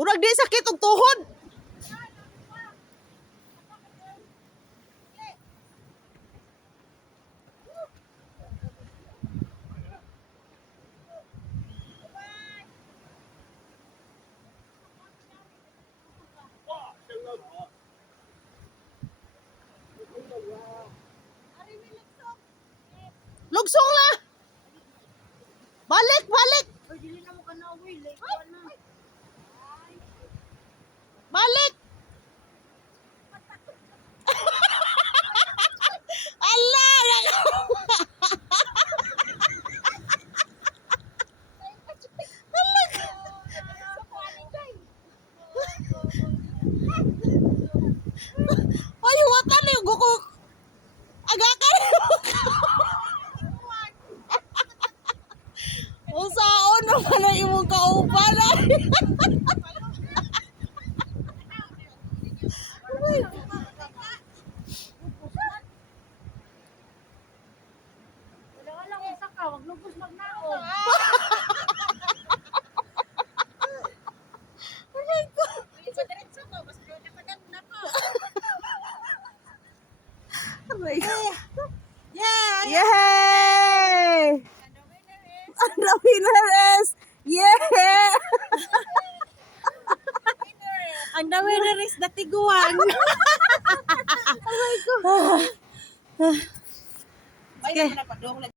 Urag di sakit og tuhod. Lugsong la. Balik, balik. Balik. Allah. Ay, watan yung gukok. Agakan. Usaon naman ang imong kauban. Wag lubos magnaon. Yay! And the winner is yeah! Ang the winner is the tiguan. Oh my God.